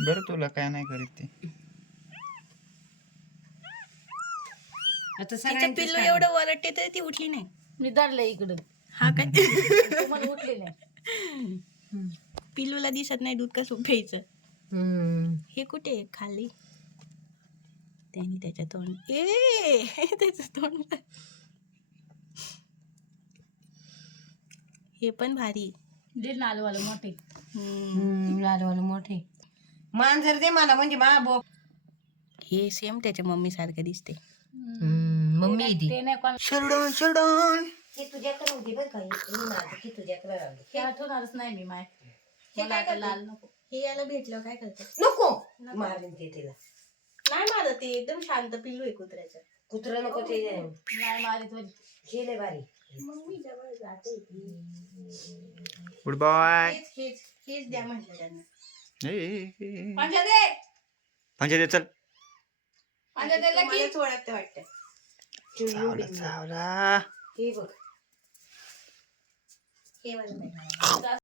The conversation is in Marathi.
बरं तुला काय नाही करीत ते. आता तिचं सगळ्यांचीच पिल्लू काय? एवढं वरटते तर ती उठली नाही. मी धरलं इकडं हा काय तुम्हाला उठले नाही. पिल्लूला दिसत नाही दूध कसं प्यायचं. हे कुठे आहे? खाली. त्यांनी त्याच्या तोंड ए त्याचं तोंड हे पण भारी. दे मोठे. हम्म. हम्म, लालवालं मोठे. मांजर दे मला म्हणजे मा बो हे सेम त्याच्या मम्मी सारखं दिसते. मम्मी आहे ती ते नाही कोण शरडॉन शरडॉन. ती तुझ्याकडे नव्हती बरं का ही माझी ती तुझ्याकडे राहिली हे आठवणारच नाही मी माय. हे काय करते? लाल नको. हे याला भेटलं काय करतात नको! मारून ते तिला. नाही मारत ते एकदम शांत पिल्लू आहे कुत्र्याचं. कुत्र नको ते. नाही मारित वरी गेले बारी मम्मी जवळ जाते. गुड बाय हेच हेच हेच द्या म्हटलं त्यांना. पंजा दे. पंचायत दे, चल. पंजा दे लकी मलाच ओळखते वाटतं. चावला चावला. हे बघ. हे वाला.